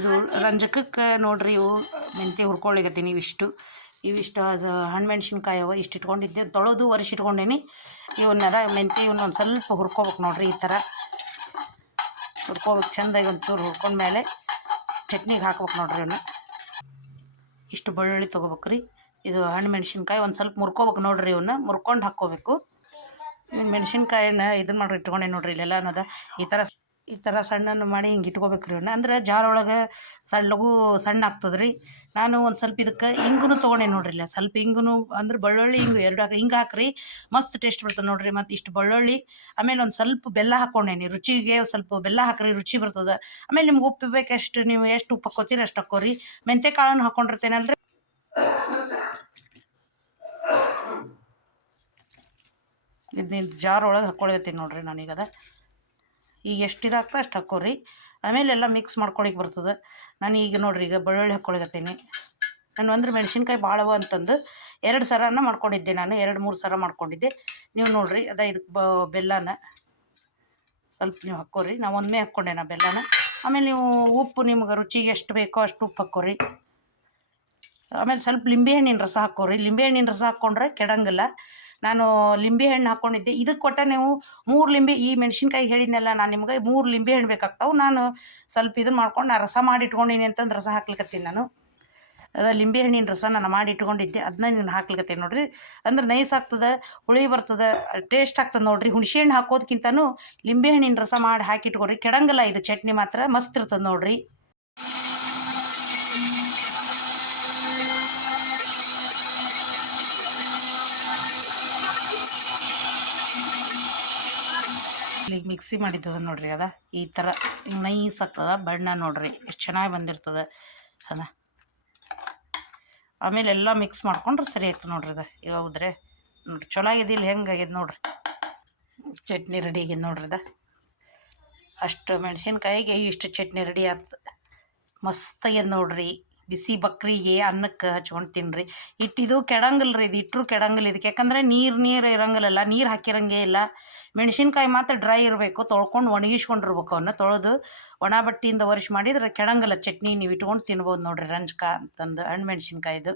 ಇದು ರಂಜಕಕ್ಕೆ ನೋಡ್ರಿ ಇವು ಮೆಂತ್ಯ ಹುರ್ಕೊಳ್ಳಿಕತ್ತೀನಿ ಇವಿಷ್ಟು ಹಣ್ಣು ಮೆಣಸಿನ್ಕಾಯಿ ಅವ ಇಷ್ಟು ಇಟ್ಕೊಂಡಿದ್ದೆ ತೊಳೆದು ಒರೆಸಿ ಇಟ್ಕೊಂಡೇನಿ ಇವನ್ನೆಲ್ಲ ಮೆಂತ್ಯ ಇವನ್ನ ಒಂದು ಸ್ವಲ್ಪ ಹುರ್ಕೋಬೇಕು ನೋಡ್ರಿ ಈ ಥರ ಹುರ್ಕೋಬೇಕು ಚೆಂದಾಗಿ ಒಂಚೂರು ಹುರ್ಕೊಂಡ್ಮೇಲೆ ಚಟ್ನಿಗೆ ಹಾಕ್ಬೇಕು ನೋಡ್ರಿ ಇವನ್ನ ಇಷ್ಟು ಬೆಳ್ಳುಳ್ಳಿ ತೊಗೋಬೇಕ್ರಿ ಇದು ಹಣ್ಣು ಮೆಣಸಿನ್ಕಾಯಿ ಒಂದು ಸ್ವಲ್ಪ ಮುರ್ಕೋಬೇಕು ನೋಡ್ರಿ ಇವನ್ನ ಮುರ್ಕೊಂಡು ಹಾಕ್ಕೋಬೇಕು ಮೆಣಸಿನ್ಕಾಯಿನ ಇದನ್ನು ಮಾಡಿ ಇಟ್ಕೊಂಡೆ ನೋಡ್ರಿ ಇಲ್ಲೆಲ್ಲ ಅನ್ನೋದ ಈ ಥರ ಸಣ್ಣನ್ನು ಮಾಡಿ ಹಿಂಗೆ ಇಟ್ಕೋಬೇಕ್ರಿ ಇವನ್ನ ಅಂದ್ರೆ ಜಾರ್ ಒಳಗೆ ಸಣ್ಣ ಆಗ್ತದ್ರಿ ನಾನು ಒಂದು ಸ್ವಲ್ಪ ಇದಕ್ಕೆ ಇಂಗುನು ತೊಗೊಂಡೆ ನೋಡ್ರಿ ಇಲ್ಲ ಸ್ವಲ್ಪ ಇಂಗುನು ಅಂದ್ರೆ ಬೆಳ್ಳುಳ್ಳಿ ಹಿಂಗು ಎರಡು ಹಾಕಿ ಹಿಂಗೆ ಹಾಕ್ರಿ ಮಸ್ತ್ ಟೇಸ್ಟ್ ಬರ್ತದೆ ನೋಡ್ರಿ ಮತ್ತು ಇಷ್ಟು ಬೆಳ್ಳುಳ್ಳಿ ಆಮೇಲೆ ಒಂದು ಸ್ವಲ್ಪ ಬೆಲ್ಲ ಹಾಕ್ಕೊಂಡೇನಿ ರುಚಿಗೆ ಸ್ವಲ್ಪ ಬೆಲ್ಲ ಹಾಕ್ರಿ ರುಚಿ ಬರ್ತದೆ ಆಮೇಲೆ ನಿಮ್ಗೆ ಉಪ್ಪು ಬೇಕೆಷ್ಟು ನೀವು ಎಷ್ಟು ಉಪ್ಪು ಹಾಕ್ಕೋತೀರಿ ಅಷ್ಟು ಹಾಕ್ಕೋರಿ ಮೆಂತ್ಯ ಕಾಳನ್ನು ಹಾಕ್ಕೊಂಡಿರ್ತೇನಲ್ರಿ ಇದನ್ನ ಜಾರ್ ಒಳಗೆ ಹಾಕ್ಕೊಳತ್ತೀನಿ ನೋಡ್ರಿ ನಾನೀಗದ ಈಗ ಎಷ್ಟು ಇದಾಗ್ತದೆ ಅಷ್ಟು ಹಾಕ್ಕೋರಿ ಆಮೇಲೆ ಎಲ್ಲ ಮಿಕ್ಸ್ ಮಾಡ್ಕೊಳಿಕ್ಕೆ ಬರ್ತದೆ ನಾನು ಈಗ ನೋಡ್ರಿ ಈಗ ಬೆಳ್ಳುಳ್ಳಿ ಹಾಕ್ಕೊಳಕತ್ತೀನಿ ನಾನು ಅಂದ್ರೆ ಮೆಣಸಿನ್ಕಾಯಿ ಭಾಳವ ಅಂತಂದು 2 ಸರನ ಮಾಡ್ಕೊಂಡಿದ್ದೆ ನಾನು 2-3 ಸರ ಮಾಡ್ಕೊಂಡಿದ್ದೆ ನೀವು ನೋಡ್ರಿ ಅದ ಇದಕ್ಕೆ ಬೆಲ್ಲನ ಸ್ವಲ್ಪ ನೀವು ಹಾಕ್ಕೋರಿ ನಾವು ಒಮ್ಮೆ ಹಾಕ್ಕೊಂಡೆ ನಾ ಬೆಲ್ಲನ ಆಮೇಲೆ ನೀವು ಉಪ್ಪು ನಿಮ್ಗೆ ರುಚಿಗೆ ಎಷ್ಟು ಬೇಕೋ ಅಷ್ಟು ಉಪ್ಪು ಹಾಕ್ಕೋರಿ ಆಮೇಲೆ ಸ್ವಲ್ಪ ಲಿಂಬೆಹಣ್ಣಿನ ರಸ ಹಾಕ್ಕೋರಿ ಲಿಂಬೆಹಣ್ಣಿನ ರಸ ಹಾಕ್ಕೊಂಡ್ರೆ ಕೆಡಂಗಿಲ್ಲ ನಾನು ಲಿಂಬೆಹಣ್ಣು ಹಾಕ್ಕೊಂಡಿದ್ದೆ ಇದಕ್ಕೆ ಕೊಟ್ಟ ನೀವು 3 ಲಿಂಬೆ ಈ ಮೆಣಸಿನ್ಕಾಯಿ ಹೇಳಿದ್ನಲ್ಲ ನಾನು ನಿಮ್ಗೆ 3 ಲಿಂಬೆಹಣ್ಣು ಬೇಕಾಗ್ತಾವೆ ನಾನು ಸ್ವಲ್ಪ ಇದನ್ನು ಮಾಡ್ಕೊಂಡು ನಾ ರಸ ಮಾಡಿ ಇಟ್ಕೊಂಡಿನಿ ಅಂತಂದು ರಸ ಹಾಕ್ಲಿಕತ್ತೀನಿ ನಾನು ಅದ ಲಿಂಬೆಹಣ್ಣಿನ ರಸ ನಾನು ಮಾಡಿ ಇಟ್ಕೊಂಡಿದ್ದೆ ಅದನ್ನ ನೀನು ಹಾಕ್ಲಿಕತ್ತೀನಿ ನೋಡ್ರಿ ಅಂದ್ರೆ ನೈಸ್ ಆಗ್ತದೆ ಹುಳಿ ಬರ್ತದೆ ಟೇಸ್ಟ್ ಆಗ್ತದೆ ನೋಡ್ರಿ ಹುಣಸೆಹಣ್ಣು ಹಾಕೋದಕ್ಕಿಂತನೂ ಲಿಂಬೆಹಣ್ಣಿನ ರಸ ಮಾಡಿ ಹಾಕಿಟ್ಕೊರಿ ಕೆಡಂಗಿಲ್ಲ ಇದು ಚಟ್ನಿ ಮಾತ್ರ ಮಸ್ತ್ ಇರ್ತದೆ ನೋಡ್ರಿ ಈಗ ಮಿಕ್ಸಿ ಮಾಡಿದ್ದದ ನೋಡ್ರಿ ಅದ ಈ ಥರ ಹಿಂಗೆ ನೈಸ್ ಆಗ್ತದ ಬಣ್ಣ ನೋಡ್ರಿ ಎಷ್ಟು ಚೆನ್ನಾಗಿ ಬಂದಿರ್ತದೆ ಅದ ಆಮೇಲೆ ಎಲ್ಲ ಮಿಕ್ಸ್ ಮಾಡ್ಕೊಂಡ್ರೆ ಸರಿ ಆಗ್ತದೆ ನೋಡ್ರಿ ಅದ ಈಗ ಹೌದ್ರೆ ನೋಡ್ರಿ ಚಲೋ ಆಗಿದಿಲ್ಲ ಹೆಂಗಾಗ್ಯದ ನೋಡ್ರಿ ಚಟ್ನಿ ರೆಡಿ ಆಗ್ಯದ ನೋಡ್ರಿ ಅದ ಅಷ್ಟು ಮೆಣಸಿನ್ಕಾಯಿಗೆ ಇಷ್ಟು ಚಟ್ನಿ ರೆಡಿ ಆಗ್ತದೆ ಮಸ್ತ್ ಆಗ್ಯದ ನೋಡ್ರಿ ಬಿಸಿ ಬಕ್ರಿಗೆ ಅನ್ನಕ್ಕೆ ಹಚ್ಕೊಂಡು ತಿನ್ನಿರಿ ಇದು ಕೆಡಂಗಿಲ್ಲ ರೀ ಇದು ಇಟ್ಟರು ಕೆಡಂಗಿಲ್ಲ ಇದಕ್ಕೆ ಯಾಕಂದರೆ ನೀರು ಇರಂಗಿಲ್ಲಲ್ಲ ನೀರು ಹಾಕಿರಂಗೇ ಇಲ್ಲ ಮೆಣಸಿನ್ಕಾಯಿ ಮಾತ್ರ ಡ್ರೈ ಇರಬೇಕು ತೊಳ್ಕೊಂಡು ಒಣಗಿಸ್ಕೊಂಡಿರ್ಬೇಕು ಅವನ್ನ ತೊಳೆದು ಒಣ ಬಟ್ಟೆಯಿಂದ ಒರೆಸಿ ಮಾಡಿದ್ರೆ ಕೆಡಂಗಿಲ್ಲ ಚಟ್ನಿ ನೀವು ಇಟ್ಕೊಂಡು ತಿನ್ಬೋದು ನೋಡ್ರಿ ರಂಜ್ಕ ಅಂತಂದು ಹಣ್ಣು ಮೆಣಸಿನ್ಕಾಯಿದು